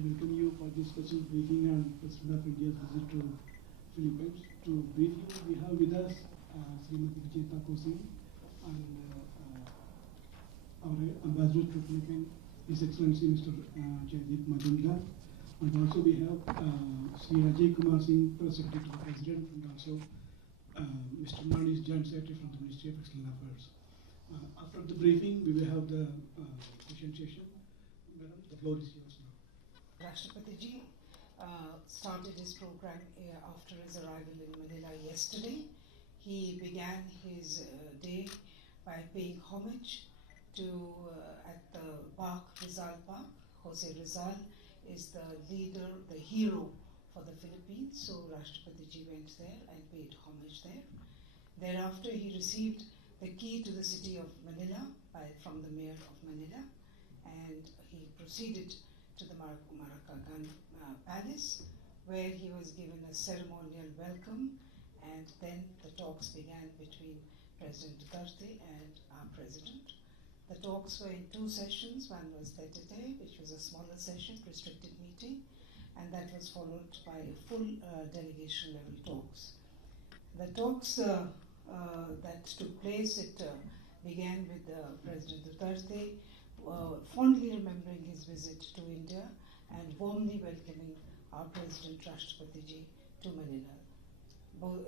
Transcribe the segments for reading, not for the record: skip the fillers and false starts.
welcome you for this special briefing on President of India's visit to Philippines. To brief you, we have with us Srimati Vijayta Kosing and our Ambassador to Philippines, His Excellency Mr. Jaideep Majumdar. And also we have Sri Ajay Kumar Singh, Press Secretary to the President, and also Mr. Manish, Joint Secretary from the Ministry of External Affairs. After the briefing, we will have the question session. Madam, the floor is yours now. Rashtrapati ji started his program after his arrival in Manila yesterday. He began his day by paying homage to at the park, Rizal Park. Jose Rizal is the leader, the hero for the Philippines. So Rashtrapati ji went there and paid homage there. Thereafter, he received the key to the city of Manila from the mayor of Manila, and he proceeded to the Maracanã Palace, where he was given a ceremonial welcome, and then the talks began between President Duterte and our president. The talks were in two sessions. One was tete-a-tete, which was a smaller session, restricted meeting, and that was followed by a full delegation level talks. The talks that took place, it began with President Duterte fondly remembering his visit to India and warmly welcoming our President Rashtrapati ji to Manila.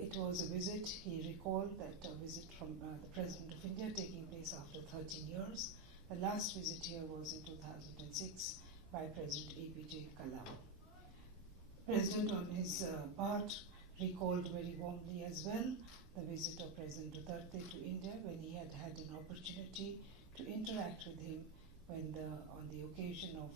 It was a visit, he recalled that a visit from the President of India taking place after 13 years. The last visit here was in 2006 by President APJ Kalam. President on his part recalled very warmly as well the visit of President Duterte to India when he had had an opportunity to interact with him when on the occasion of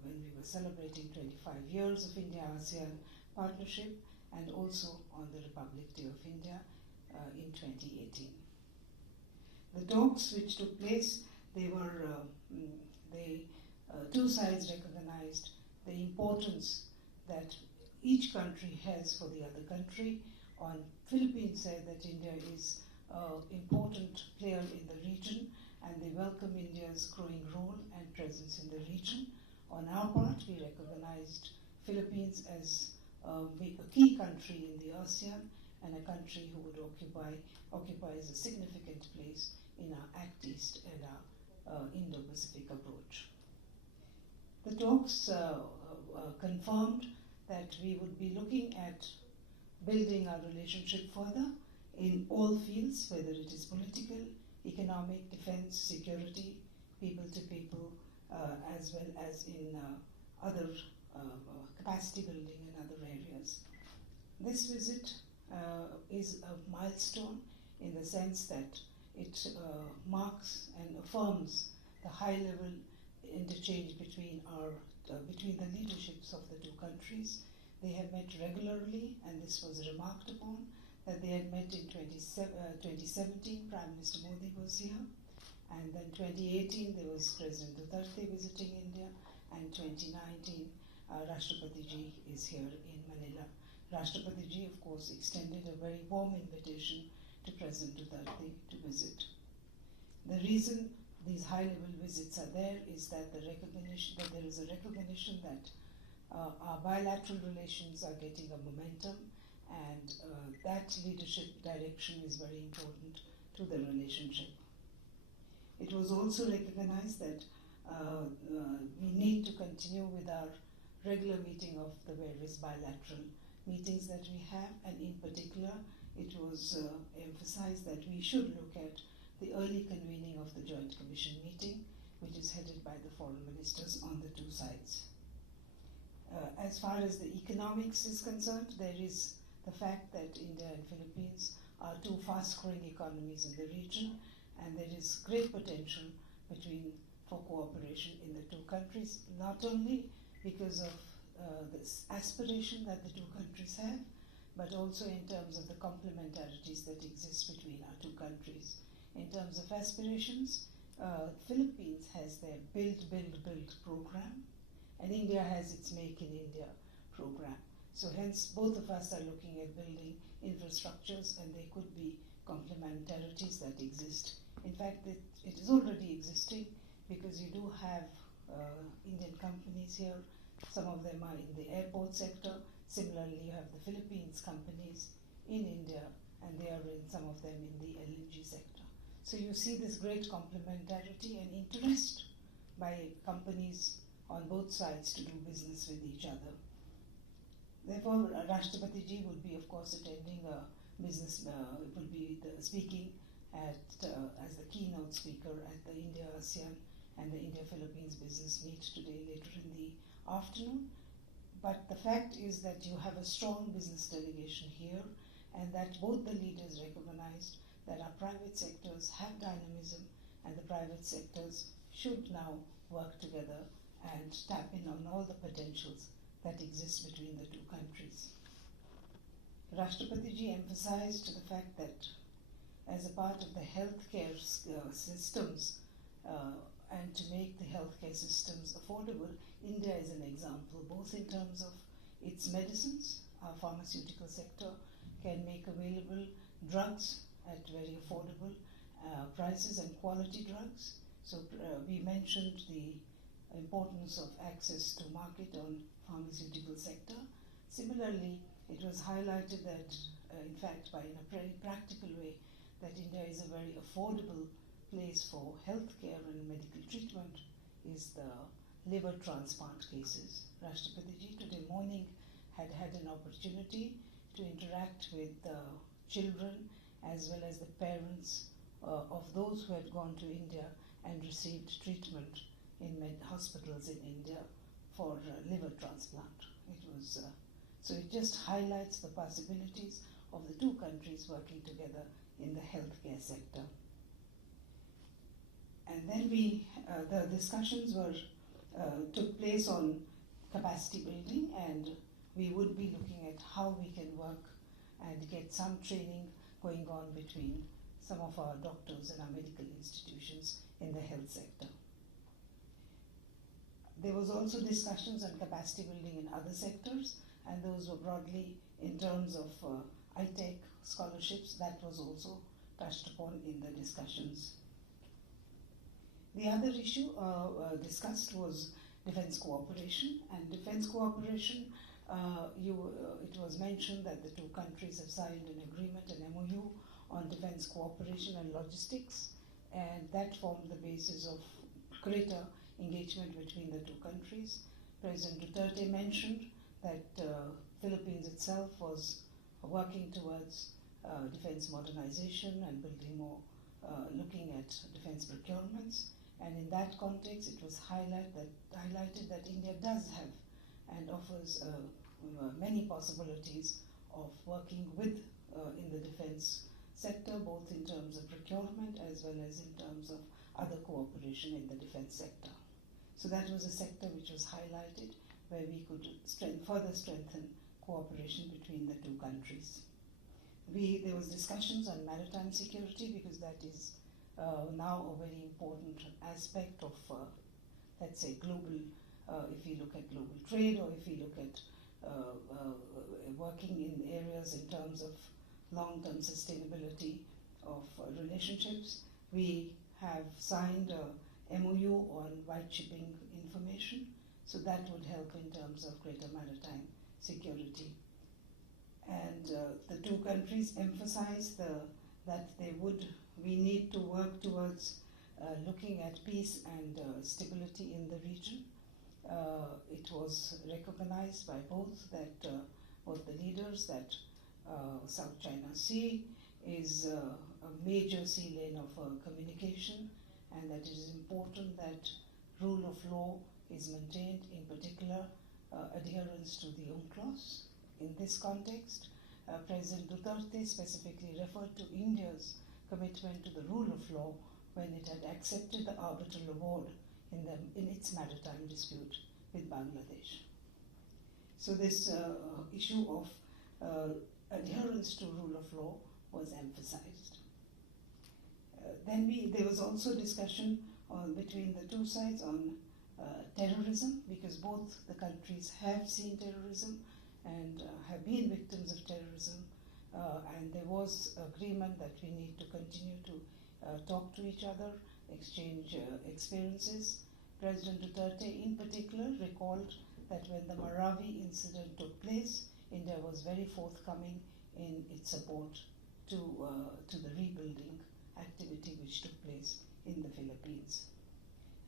when we were celebrating 25 years of India-ASEAN partnership, and also on the Republic Day of India in 2018. The talks which took place, they were two sides recognized the importance that each country has for the other country. On Philippines said that India is an important player in the region, and they welcome India's growing role and presence in the region. On our part, we recognized Philippines as a key country in the ASEAN and a country who would occupies a significant place in our Act East and our Indo-Pacific approach. The talks confirmed that we would be looking at building our relationship further in all fields, whether it is political, economic, defense, security, people to people, as well as in other capacity building in other areas. This visit is a milestone in the sense that it marks and affirms the high-level interchange between the leaderships of the two countries. They have met regularly, and this was remarked upon, that they had met in 2017, Prime Minister Modi was here, and then 2018 there was President Duterte visiting India, and 2019 Rashtrapati ji is here in Manila. Rashtrapati ji, of course, extended a very warm invitation to President Duterte to visit. The reason these high-level visits are there is that there is a recognition that our bilateral relations are getting a momentum, and that leadership direction is very important to the relationship. It was also recognized that we need to continue with our regular meeting of the various bilateral meetings that we have, and in particular, it was emphasized that we should look at the early convening of the Joint Commission meeting, which is headed by the foreign ministers on the two sides. As far as the economics is concerned, there is the fact that India and Philippines are two fast-growing economies in the region, and there is great potential for cooperation in the two countries, not only because of this aspiration that the two countries have, but also in terms of the complementarities that exist between our two countries. In terms of aspirations, Philippines has their Build, Build, Build program, and India has its Make in India program. So hence, both of us are looking at building infrastructures, and there could be complementarities that exist. In fact, it is already existing, because you do have Indian companies here. Some of them are in the airport sector. Similarly, you have the Philippines companies in India, and they are in some of them in the LNG sector. So you see this great complementarity and interest by companies on both sides to do business with each other. Therefore, Rashtrapati ji would be, of course, attending a business, would be speaking at, as the keynote speaker at the India-ASEAN and the India-Philippines business meet today later in the afternoon. But the fact is that you have a strong business delegation here, and that both the leaders recognized that our private sectors have dynamism, and the private sectors should now work together and tap in on all the potentials that exist between the two countries. Rashtrapati ji emphasized the fact that as a part of the healthcare systems and to make the healthcare systems affordable, India is an example, both in terms of its medicines. Our pharmaceutical sector can make available drugs at very affordable prices and quality drugs. So we mentioned the importance of access to market on pharmaceutical sector. Similarly, it was highlighted that, in fact, in a very practical way, that India is a very affordable place for healthcare and medical treatment is the liver transplant cases. Rashtrapati ji today morning had an opportunity to interact with children as well as the parents of those who had gone to India and received treatment in hospitals in India for liver transplant. It was so it just highlights the possibilities of the two countries working together in the healthcare sector. And then the discussions took place on capacity building, and we would be looking at how we can work and get some training going on between some of our doctors and our medical institutions in the health sector. There was also discussions on capacity building in other sectors, and those were broadly in terms of ITech scholarships. That was also touched upon in the discussions. The other issue discussed was defense cooperation, and defense cooperation, it was mentioned that the two countries have signed an agreement, an MOU, on defense cooperation and logistics, and that formed the basis of greater engagement between the two countries. President Duterte mentioned that Philippines itself was working towards defense modernization and building more, looking at defense procurements. And in that context, it was highlighted that India does have and offers many possibilities of working with in the defense sector, both in terms of procurement as well as in terms of other cooperation in the defense sector. So that was a sector which was highlighted where we could further strengthen cooperation between the two countries. There was discussions on maritime security, because that is now a very important aspect of, let's say, global, if we look at global trade, or if we look at working in areas in terms of long-term sustainability of relationships. We have signed a MOU on white shipping information, so that would help in terms of greater maritime security. And the two countries emphasized that we need to work towards looking at peace and stability in the region. It was recognized by both the leaders that South China Sea is a major sea lane of communication, and that it is important that rule of law is maintained, in particular adherence to the UNCLOS. In this context, President Duterte specifically referred to India's commitment to the rule of law when it had accepted the arbitral award in its maritime dispute with Bangladesh. So this issue of adherence to rule of law was emphasized. Then there was also discussion between the two sides on terrorism, because both the countries have seen terrorism and have been victims of terrorism, and there was agreement that we need to continue to talk to each other, exchange experiences. President Duterte in particular recalled that when the Marawi incident took place, India was very forthcoming in its support to the rebuilding activity which took place in the Philippines.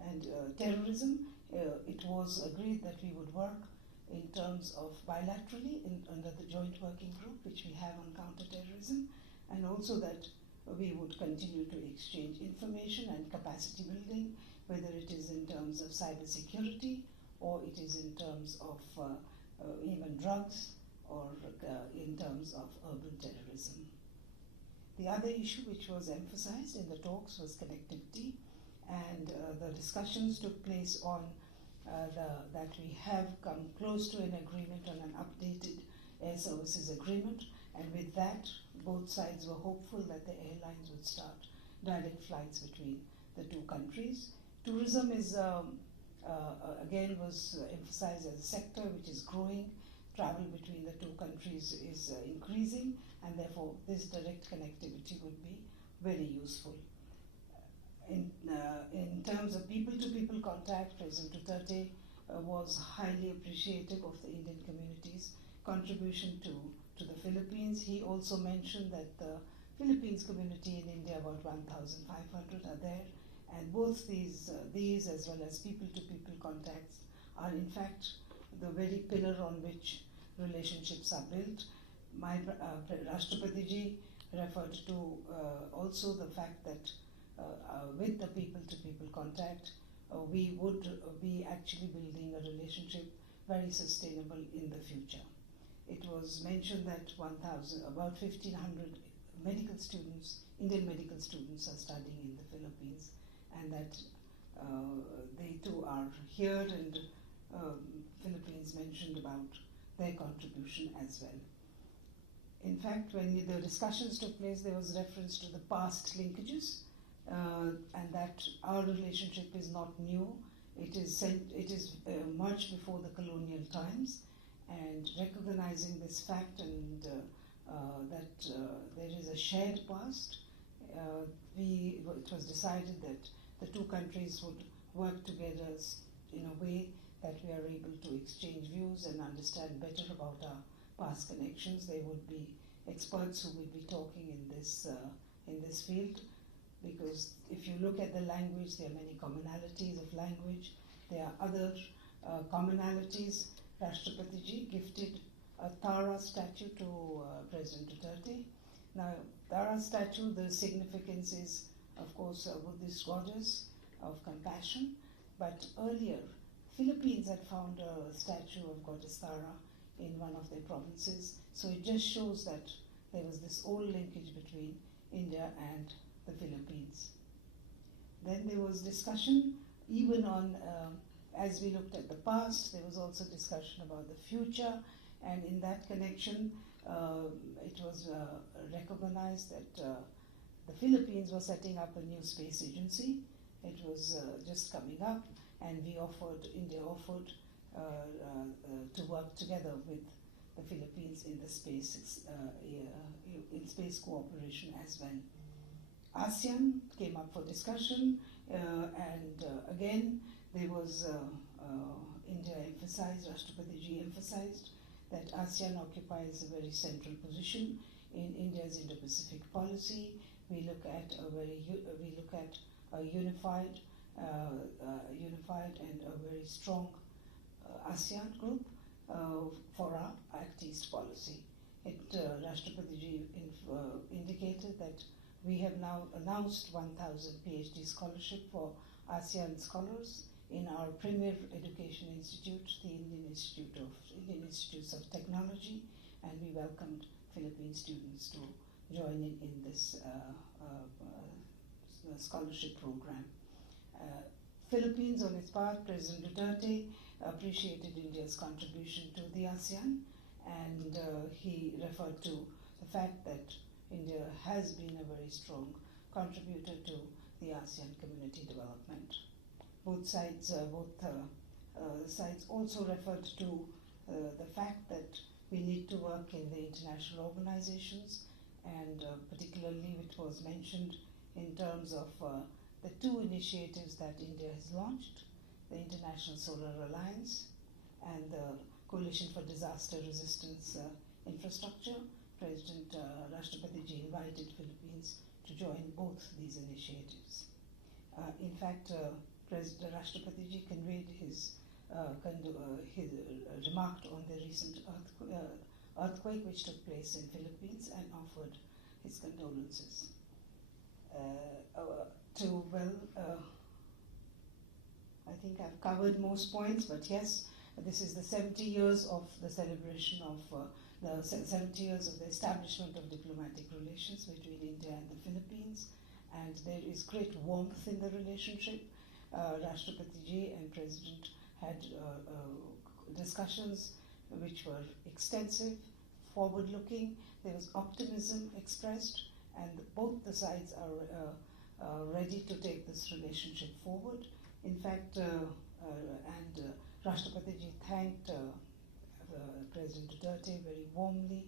And terrorism, it was agreed that we would work in terms of bilaterally under the joint working group which we have on counterterrorism, and also that we would continue to exchange information and capacity building, whether it is in terms of cyber security or it is in terms of even drugs or in terms of urban terrorism. The other issue which was emphasized in the talks was connectivity, and the discussions took place on that we have come close to an agreement on an updated air services agreement, and with that both sides were hopeful that the airlines would start direct flights between the two countries. Tourism is again was emphasized as a sector which is growing. Travel between the two countries is increasing, and therefore this direct connectivity would be very useful. In terms of people-to-people contact, President Duterte was highly appreciative of the Indian community's contribution to the Philippines. He also mentioned that the Philippines community in India, about 1,500 are there, and both these as well as people-to-people contacts are in fact the very pillar on which relationships are built. My Rashtrapati ji referred to also the fact that with the people-to-people contact, we would be actually building a relationship very sustainable in the future. It was mentioned that about 1,500 medical students, Indian medical students, are studying in the Philippines, and that they too are here, and Philippines mentioned about their contribution as well. In fact, when the discussions took place, there was reference to the past linkages, and that our relationship is not new. It is much before the colonial times, and recognizing this fact and that there is a shared past, it was decided that the two countries would work together in a way that we are able to exchange views and understand better about our past connections. There would be experts who will be talking in this field, because if you look at the language, there are many commonalities of language. There are other commonalities. Rashtrapati ji gifted a Tara statue to President Duterte. Now, Tara statue, the significance is, of course, a Buddhist goddess of compassion, but earlier, Philippines had found a statue of Goddess Tara in one of their provinces, so it just shows that there was this old linkage between India and the Philippines. Then there was discussion even on, as we looked at the past, there was also discussion about the future, and in that connection, it was recognized that the Philippines was setting up a new space agency. It was just coming up, and India offered to work together with the Philippines in the space cooperation as well. ASEAN came up for discussion, and again there was India emphasized, Rashtrapati ji emphasized that ASEAN occupies a very central position in India's Indo-Pacific policy. We look at a unified and a very strong ASEAN group for our Act East policy. Rashtrapati ji indicated that we have now announced 1,000 PhD scholarship for ASEAN scholars in our premier education institute, the Indian Institutes of Technology, and we welcomed Philippine students to join in this scholarship program. Philippines, on its part, President Duterte appreciated India's contribution to the ASEAN, and he referred to the fact that India has been a very strong contributor to the ASEAN community development. Both sides also referred to the fact that we need to work in the international organizations, and particularly it was mentioned in terms of the two initiatives that India has launched, the International Solar Alliance, and the Coalition for Disaster Resistance Infrastructure. President Rashtrapati Ji invited Philippines to join both these initiatives. In fact, President Rashtrapati Ji conveyed his remarked on the recent earthquake which took place in Philippines and offered his condolences. I think I've covered most points, but yes, this is the 70 years of the celebration of the 70 years of the establishment of diplomatic relations between India and the Philippines, and there is great warmth in the relationship. Rashtrapati Ji and President had discussions which were extensive, forward-looking. There was optimism expressed, and both the sides are ready to take this relationship forward. In fact, Rashtrapati Ji thanked President Duterte very warmly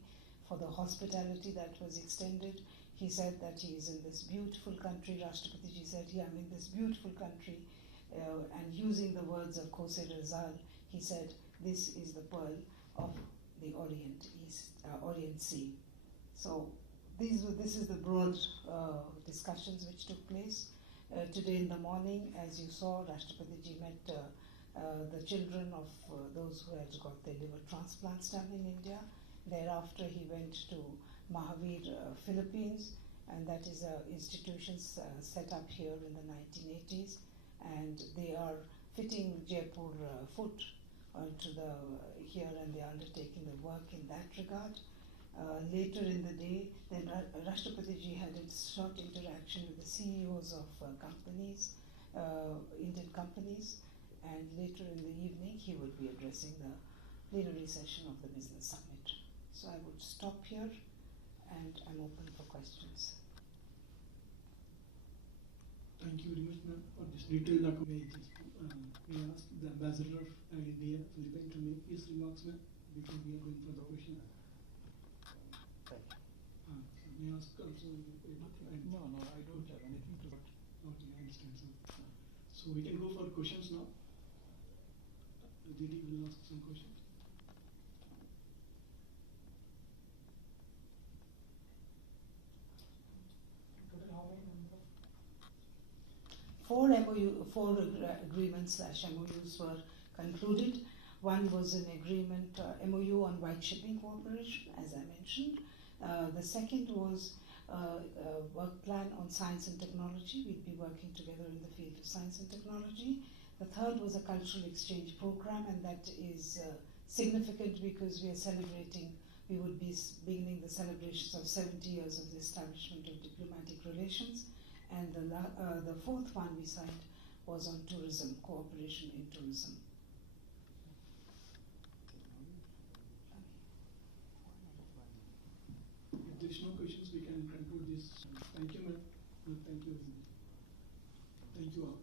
for the hospitality that was extended. He said that he is in this beautiful country. Rashtrapati Ji said, "I'm in this beautiful country," and using the words of Qosé Rizal, he said, "This is the pearl of the Orient Sea." So this is the broad discussions which took place. Today in the morning, as you saw, Rashtrapati Ji met the children of those who had got their liver transplants done in India. Thereafter, he went to Mahavir, Philippines, and that is an institution set up here in the 1980s, and they are fitting Jaipur foot onto here, and they are undertaking the work in that regard. Later in the day, then Rashtrapati Ji had a short interaction with the CEOs of companies, Indian companies, and later in the evening he would be addressing the plenary session of the Business Summit. So I would stop here, and I'm open for questions. Thank you very much, ma'am, for this detailed document. May I ask the Ambassador of India, Philippines, to make his remarks, ma'am, before we are going for the question? May I ask also? No, I don't have anything to add. Okay, I understand, sir. So we can go for questions now. Didi will ask some questions. Four agreements/MOUs were concluded. One was an agreement, MOU on white shipping cooperation, as I mentioned. The second was a work plan on science and technology. We'd be working together in the field of science and technology. The third was a cultural exchange program, and that is significant because we would be beginning the celebrations of 70 years of the establishment of diplomatic relations. And the fourth one we signed was on tourism, cooperation in tourism. If there is no questions, we can conclude this. Thank you, ma'am. Thank you very much. Thank you all.